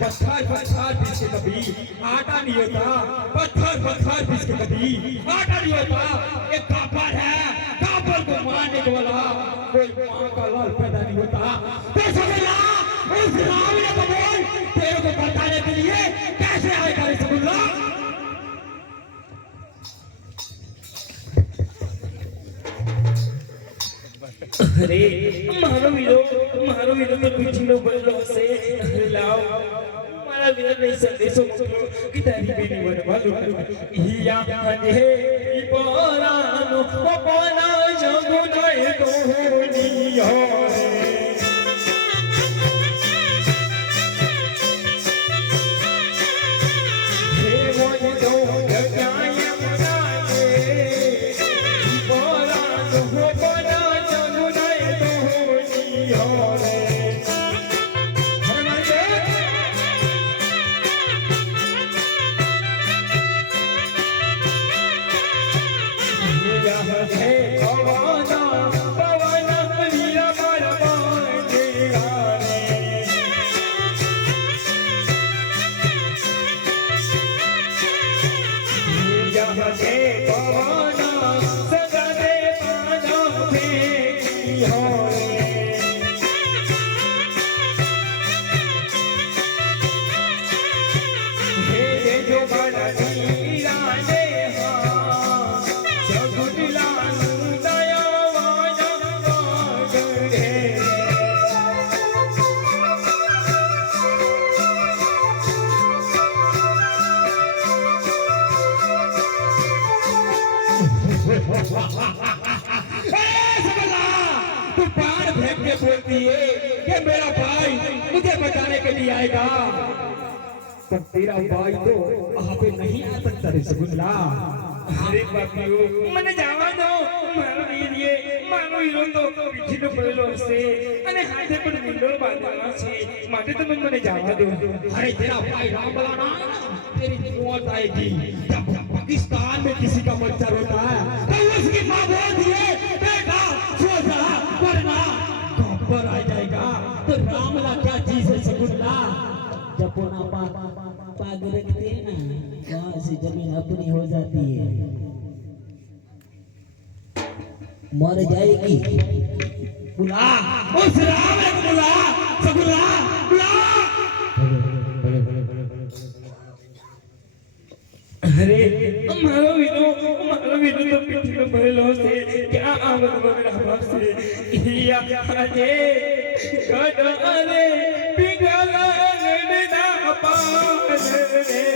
पत्थर पत्थर पीस के कभी आटा नहीं होता, पत्थर पत्थर पीस के कभी आटा नहीं होता। एक कापर है, कापर को मारने के वाला कोई माँ का लाल पैदा नहीं होता। तो सगुल्ला उस राम ने तो बोल तेरे को बताने के लिए कैसे आएगा रे सगुल्ला? अरे मारो वीरो में कुछ लोग बोलो से लाओ मारा वीरो नहीं संदेशों की तारी भी नहीं बन वालों हिया हे इबारानो पपना जगु नहीं तो नियो हे वो जो जगाए मनाए इबारानो पपना जगु नहीं तो नियो तू पार फेंक के बोलती है कि मेरा भाई मुझे बचाने के लिए आएगा, पर तेरा भाई तो वहां पे नहीं आ सकता रे सगुल्ला। अरे बापियो મને જવા દો, મારો હીરો તો પીઠીનો પડેલો હશે અને હાથે પણ મુંડળ બાંધેલા છે, માટે તો મને જવા દો। अरे तेरा भाई रामबला ना तेरी मौत आएगी। जब पाकिस्तान में किसी का बच्चा रोता है तो उसकी माँ बोलती है बेटा सो जा वरना खबर आ जाएगा। तो रामला क्या चीज है सगुल्ला? जब पोना पाग रखते हैं ना वहां से जमीन अपनी हो जाती है, मर जाएगी। बुला उस राम को बुला सगुल्ला बुला। अरे मारो वीरो तो पीछे में पड़ेलो से क्या आमद वगैरह बाप से हिया अरे कदरे पिघला नैना पार रे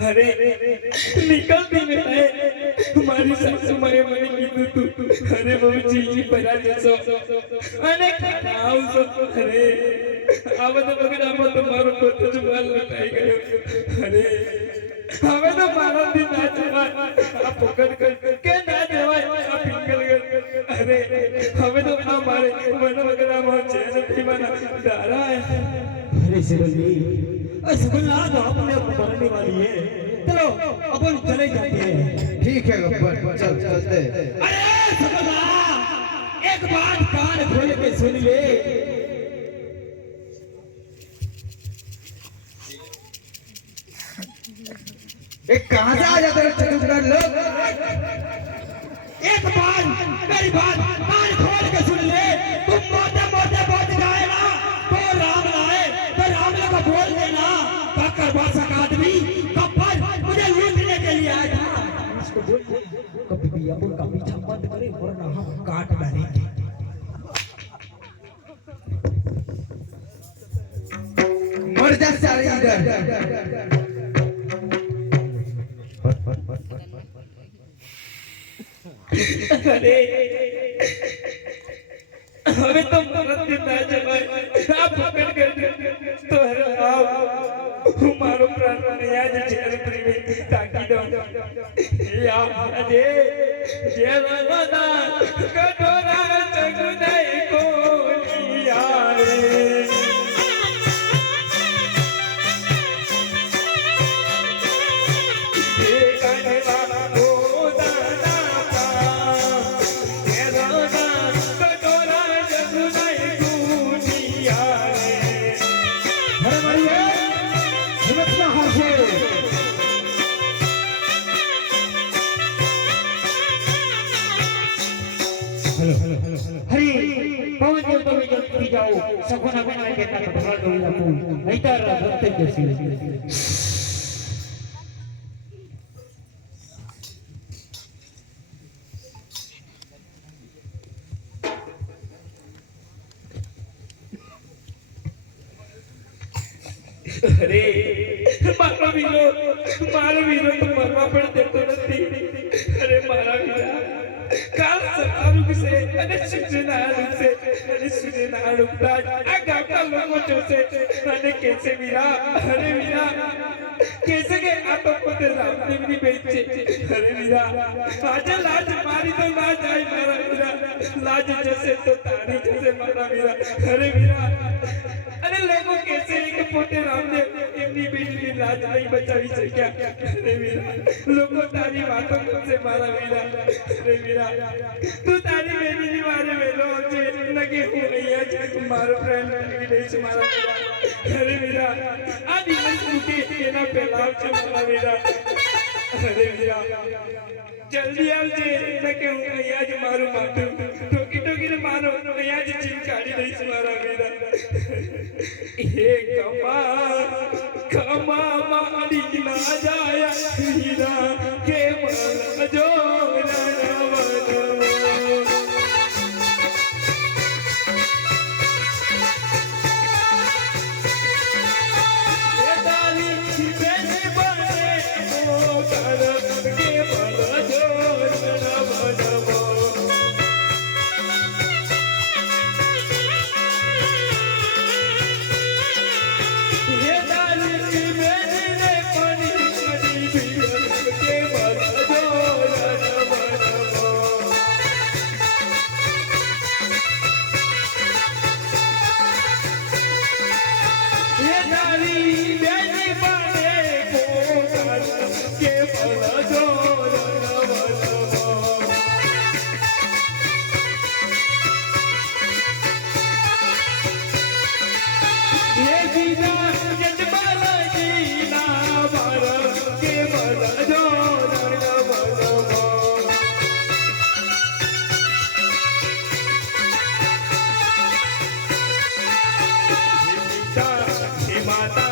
अरे निकलती में है हमारी सासू माए મને કીધું તું અરે બહુજી પરા જશો અને ખાવ છો અરે આ બધો બગડામાં તો મારો પોતે જ માલ લટાઈ ગયો અરે હવે તો મારો દી ના જવાય આ પકડ કર કે ના જવાય આ પિંગલ અરે હવે તો આ મારે મને બગડામાં છે નથી મારા દારા अरे शिवजी सगुना तो अपने मरने वाली है चलो अपन चले जाते हैं ठीक है गब्बर चल चलते अरे सगुना एक बात कान खोल के सुन ले एक कहां से आ जाते हैं चटुकार लोग एक बात मेरी बात कान खोल के सुन ले तुम मोटे मोटे पहुंच जाए ना तो राम लाए तो राम ने को बोल देना काकर बासा का आदमी कब्बर मुझे लूटने के लिए आया था इसको बोल कभी भी अपन का पीछा मत करे वरना हम काट डालेंगे मर जा सारे इधर अरे હવે તો મરદ ના જવાય આ પકડ કર તો आओ હું મારો પ્રાણ અહીંયા જ જેલ પ્રેમી તાકી દઉં યા અજે જેલવાના કટોરા જગુદય કોલિયા રે सगुना बना के ता भगवान को लापू नहीं तर भक्ति कैसी अरे मारो वीरो तो मरवा पण देतो નથી अरे मारा वीरा काल सकाळुक से અને સુજનાળુક से અને સુજનાળુક તાજ આ ગામના લોકો જોશે અને કેસે વીરા અરે વીરા કેસે કે આ તો પોતે રામદેવની બેન છે અરે વીરા આજે લાજ મારી તો ના જાય મારા વીરા લાજ જશે તો તારી જશે મારા વીરા અરે વીરા अरे लोगों कैसे एक पोते रामदेव एमनी बेटी लाज नहीं बचावी शक्या अरे वीरा लोगों तारी बातों से मारा वीरा अरे वीरा तू तारी बेटी ની મારે વેલો છે નકે હું અહીંયા જ મારો ફ્રેન્ડ વિદેશ મારા વીરા અરે વીરા આ દિવસ ઉઠી એના પહેલા છે મારા વીરા અરે વીરા જલ્દી આવજે નકે હું અહીંયા જ મારું માથું ટોકી ટોકીને મારો અહીંયા જ જીવ કાઢી દઈશ મારા વીરા हे कमा मारी ना जाया हीरा के मन जो के